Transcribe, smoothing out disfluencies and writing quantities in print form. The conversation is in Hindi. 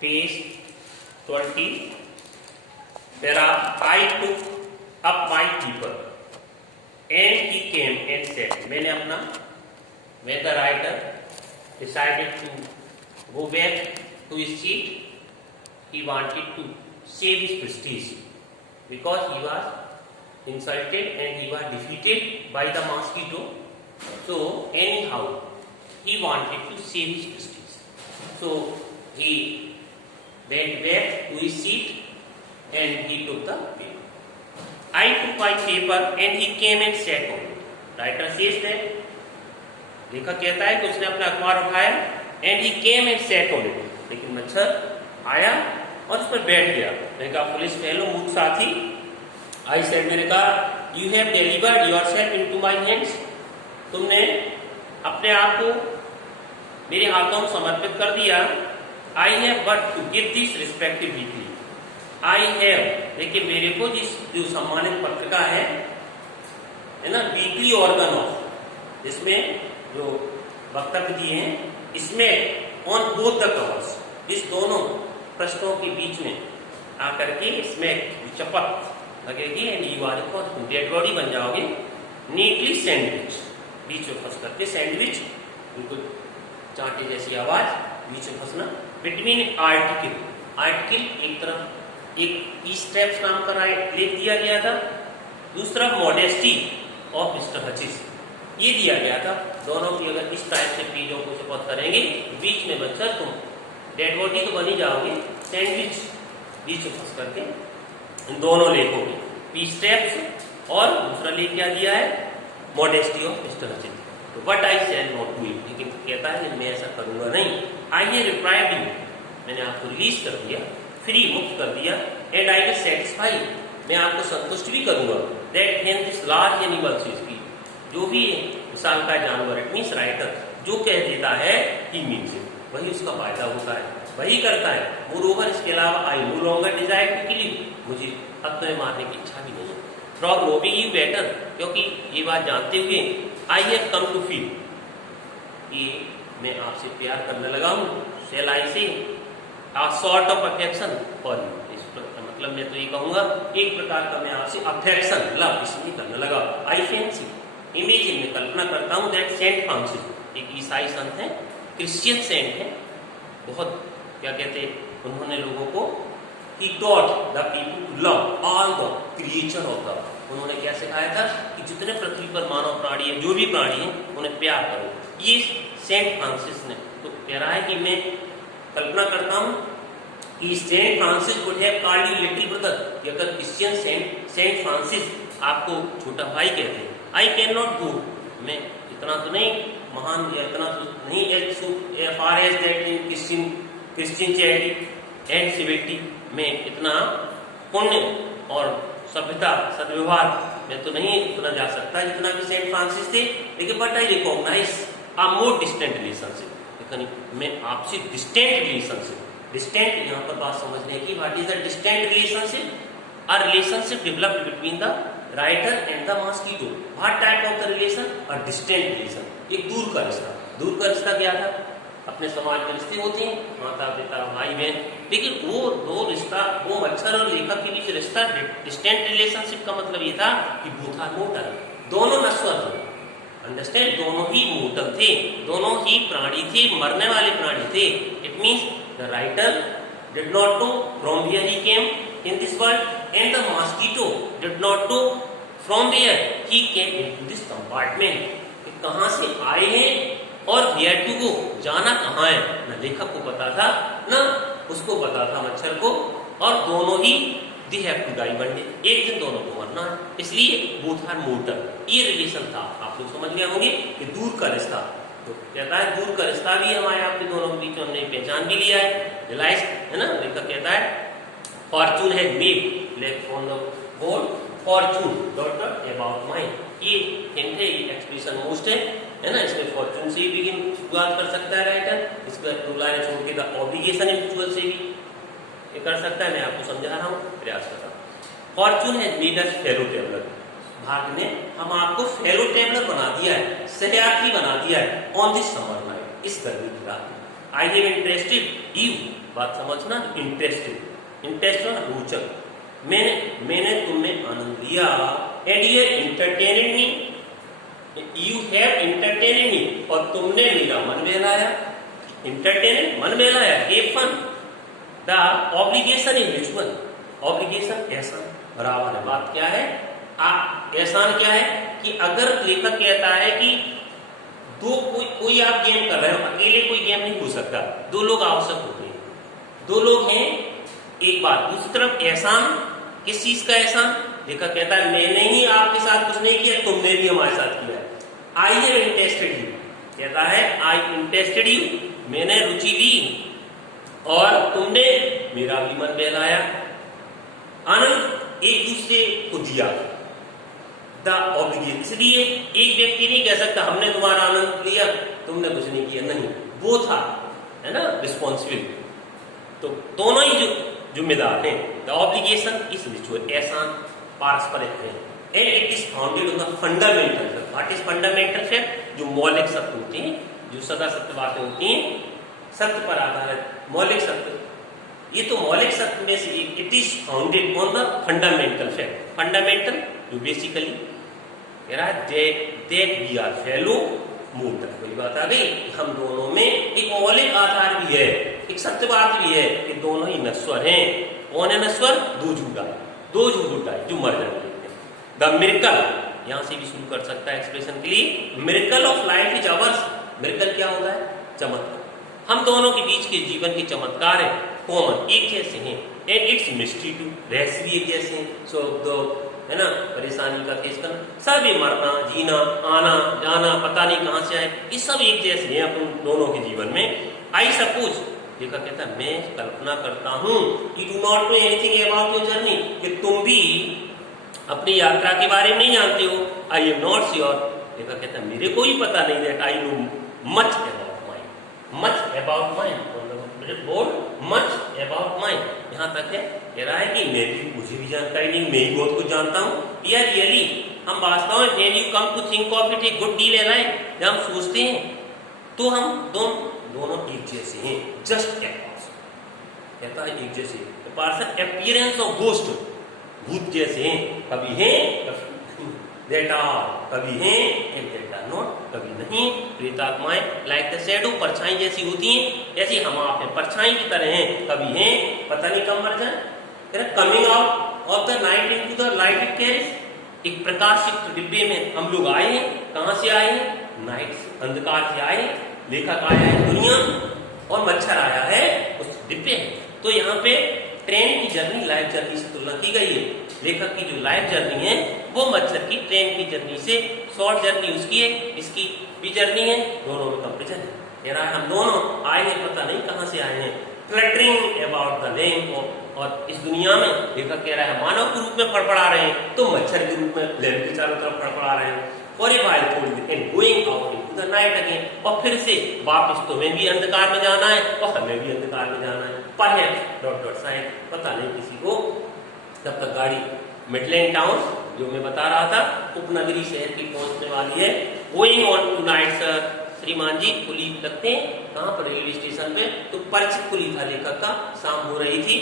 Page 20. I took up my paper and he came and said, मैंने अपना, when the writer decided to go back to his seat, he wanted to save his prestige because he was insulted and he was defeated by the mosquito. So anyhow, he wanted to save his prestige. So he went back to his seat and he took the paper. I took my paper and he came and sat on it. Writer says that, लेखक कहता है कि उसने अपना अखबार उठाया and he came and sat on it. लेकिन मच्छर आया और उस पर बैठ गया. मैंने कहा, पुलिस फेलो मूर्ख साथी. I said, मैंने कहा, you have delivered yourself into my hands. तुमने अपने आप को मेरे हाथों में समर्पित कर दिया. I have but to give this respective weekly. I have, देखिए मेरे को जो सम्मानित पत्रिका है ना, वीकली ऑर्गन ऑफ, जिसमें जो वक्तव्य दिए हैं, इसमें ऑन बोथ द कवर्स, इस दोनों पृष्ठों के बीच में आकर के इसमें चपत लगेगी and you are dead body बन जाओगे. नीटली सैंडविच, बीच में फंस करके सैंडविच, बिल्कुल चांटे जैसी आवाज, बीच में फंसना. बिटवीन आर्टिकल, आर्टिकल एक तरफ एक स्टेप्स नाम का लेख दिया गया था, दूसरा मॉडेस्टी ऑफ मिस्टर हचिस ये दिया गया था. दोनों की अगर इस टाइप से पेजों को चपत करेंगे, बीच में बच्चा तुम डेड बॉडी तो बनी जाओगे, सैंडविच बीच में फंस करके. इन दोनों लेखों की पी स्टेप्स और दूसरा लेख क्या दिया है, मॉडेस्टी ऑफ मिस्टर हचिस. तो what I said not to it, लेकिन कहता है कि मैं ऐसा करूंगा नहीं. आई हैव रिप्लाइड यू, मैंने आपको रिलीज कर दिया, फ्री मुक्त कर दिया. एंड आई विल सेटिस्फाई, मैं आपको संतुष्ट भी करूंगा. That when this large animals speak, जो भी विशाल का जानवर, इट मीन्स राइटर जो कह देता है ही मीन्स इट, वही उसका फायदा होता है, वही करता है. मोर इसके अलावा I no longer desire to kill you, मुझे अब तुम्हें मारने की इच्छा भी नहीं है. फ्रॉम नोविंग यू बेटर, क्योंकि ये बात जानते हुए, I have come to feel, ये मैं आपसे प्यार करने लगा हूँ. शैल आई से a sort of affection for you, इस मतलब मैं तो ये कहूँगा एक प्रकार का मैं आपसे अफेक्शन, लव इसलिए करने लगा. आई फैंसी, इमेजिन में कल्पना करता हूँ, दैट सेंट फ्रांसिस, एक ईसाई संत है, क्रिश्चियन सेंट है, बहुत क्या कहते हैं, उन्होंने लोगों को he taught the people to love all the creature of the, उन्होंने क्या सिखाया था कि जितने पृथ्वी पर मानव प्राणी है, जो भी प्राणी है, उन्हें प्यार करो. ये सेंट फ्रांसिस ने तो कह रहा है कि मैं कल्पना करता हूं कि Saint Francis would have called you little brother, कि अगर क्रिश्चियन सेंट फ्रांसिस आपको छोटा भाई कहते हैं. आई कैन नॉट गो, मैं इतना तो नहीं महान या इतना तो नहीं as far as that in Christian charity and civility, मैं इतना पुण्य और सभ्यता सद्व्यवहार मैं तो नहीं इतना जा सकता जितना कि सेंट फ्रांसिस थे. लेकिन but I recognise a more distant relationship, मैं आपसे डिस्टेंट रिलेशनशिप, डिस्टेंट यहाँ पर बात समझने की, what is the distant relationship, a relationship developed between the writer and the mosquito. What type of the relation, a distant relation, एक दूर का रिश्ता. दूर का रिश्ता क्या था, अपने समाज में रिश्ते होते हैं, माता पिता भाई बहन, लेकिन वो दो रिश्ता, वो मच्छर और लेखक के बीच रिश्ता डिस्टेंट रिलेशनशिप का मतलब ये था कि बोथ आर मोर्टल, दोनों नश्वर थे. अंडरस्टैंड, दोनों ही मोर्टल थे, दोनों ही प्राणी थे, मरने वाले प्राणी थे. It means the writer did not know from where he came in this world and the mosquito did not know from where he came into this compartment, कि कहां से आए हैं और वेयर टू गो, जाना कहां है. न लेखक को पता था, न उसको पता था मच्छर को, और दोनों ही they have to die one day, एक दिन दोनों को मरना है, इसलिए both are mortal. ये रिलेशन था, आप लोग समझ गए होंगे कि दूर का रिश्ता. तो कहता है दूर का रिश्ता भी हमारे आपके दोनों के बीच में हमने पहचान भी लिया है, रियलाइज है ना. लेखक कहता है Fortune has made left on the board, Fortune dot about mind, ये हिंट है, ये एक्सप्रेशन मोस्ट है ना. इसमें फॉर्चून से भी शुरुआत कर सकता है राइटर, इसका टू लाइन छोड़ के द ऑब्लिगेशन इंडिविजुअल से भी ये कर सकता है. मैं आपको समझा रहा हूँ, प्रयास कर रहा हूँ. Fortune has made us fellow traveller, भाग्य ने हम आपको फेलो ट्रैवलर बना दिया है, सहयात्री बना दिया है. ऑन दिस समर नाइट, इस गर्मी की रात में. आई हैव इंटरेस्टेड यू, बात समझना, इंटरेस्टेड, इंटरेस्ट रोचक, मैंने तुम्हें आनंद दिया, and you entertained me, you have entertained me, और तुमने मेरा मन बहलाया, इंटरटेनेड मन बहलाया, have fun, the obligation is mutual, obligation एहसान बराबर है। बात क्या है, एहसान क्या है कि अगर लेखक कहता है कि कोई आप गेम कर रहे हो, अकेले कोई गेम नहीं हो सकता, दो लोग आवश्यक होते हैं, दो लोग हैं, एक बात, दूसरी तरफ एहसान, किस चीज का एहसान, लेखक कहता है मैंने ही आपके साथ कुछ नहीं किया, तुमने भी हमारे साथ किया है, आई हैव इंटरेस्टेड यू, कहता है आई इंटरेस्टेड यू, मैंने रुचि ली और तुमने मेरा भी मन बहलाया, आनंद एक दूसरे को दिया, द ऑब्लिगेशन, इसलिए एक व्यक्ति नहीं कह सकता हमने तुम्हारा आनंद लिया तुमने कुछ नहीं किया, नहीं, वो था, है ना, रिस्पॉन्सिबल, तो दोनों ही जो जिम्मेदार हैं, द ऑब्लिगेशन इज म्यूचुअल, एहसान पारस्परिक है, and it is founded on the fundamental fact, what is fundamental fact, जो मौलिक सत्य होते हैं, जो सदा सत्य बातें होती हैं, सत्य पर आधारित मौलिक सत्य, ये तो मौलिक सत्य में से एक, it is founded on the fundamental fact, fundamental जो बेसिकली कह रहा है that we are fellow mortal, कोई बात आ गई, हम दोनों में एक मौलिक आधार भी है, एक सत्य बात भी है कि दोनों ही नश्वर हैं, कौन है नश्वर, दो झूठा है जो मर जाएंगे, द मिरेकल, यहां से भी शुरू कर सकता है एक्सप्रेशन के लिए, miracle of life is ours, miracle क्या होता है, चमत्कार, हम दोनों के बीच के जीवन के चमत्कार है, कॉमन, एक जैसे हैं, एंड इट्स मिस्ट्री टू, रहस्य भी एक जैसे हैं, सो दो, है ना, परेशानी का केस करना, सब ये मरना, जीना, आना जाना, पता नहीं कहां से आए, ये सब एक जैसे हैं अपन दोनों के जीवन में, आई सपोज, देखा कहता है मैं कल्पना करता हूं, you do not know anything about your journey, कि तुम भी अपनी यात्रा के बारे में नहीं जानते हो, आई एम नॉट श्योर, देखा कहता है मेरे को ही पता नहीं, that I know much about mind, board much about mind, यहां तक है, कह रहा है कि मुझे भी जानकारी नहीं, मैं ही बहुत कुछ जानता हूं, या रियली, हम वास्तव में when you come to think of it, a good deal है राइट, जब हम सोचते हैं तो हम दोनों एक जैसे हैं, जस्ट एज, कहता है एक जैसे, पर्सन अपीयरेंस ऑफ घोस्ट, भूत जैसे हैं, कभी हैं दैट आर, कभी हैं एंड दैट आर नॉट, कभी नहीं, प्रेतात्माएं लाइक द शैडो, परछाई जैसी होती हैं, ऐसी हम आप हैं, परछाई की तरह हैं, कभी हैं, पता नहीं कब मर जाए, coming out of the night into the light it carries, एक प्रकाशित डिब्बे में हम लोग आए हैं, कहां से आए हैं, नाइट से, अंधकार से आए, लेखक आया है दुनिया और मच्छर आया है उस डिब्बे, तो यहाँ पे ट्रेन की जर्नी लाइफ जर्नी से तुलना की गई है, लेखक की जो लाइफ जर्नी है वो मच्छर की ट्रेन की जर्नी से, शॉर्ट जर्नी उसकी है, इसकी भी जर्नी है, दोनों में कंपेरिजन है, कह रहा है हम दोनों आए हैं, पता नहीं कहां से आए हैं, क्लटरिंग अबाउट द लैम्प, और इस दुनिया में लेखक कह रहा है मानव के रूप में फड़फड़ा रहे हैं, तो मच्छर के रूप में लैम्प के चारों तरफ फड़फड़ा रहे हैं, और ये वाइल थोड़ी and going out into the night again, और फिर से वापस तुम्हें भी अंधकार में जाना है और हमें भी अंधकार में जाना है, परहैप्स डॉट डॉट साइन, पता नहीं किसी को, तब तक गाड़ी मिडलैंड टाउन जो मैं बता रहा था उपनगरी शहर की पहुंचने वाली है, going on tonight sir, श्रीमान जी कुली लगते हैं कहाँ पर, रेलवे स्टेशन पे, तो परिचित कुली था लेखक का, शाम हो रही थी,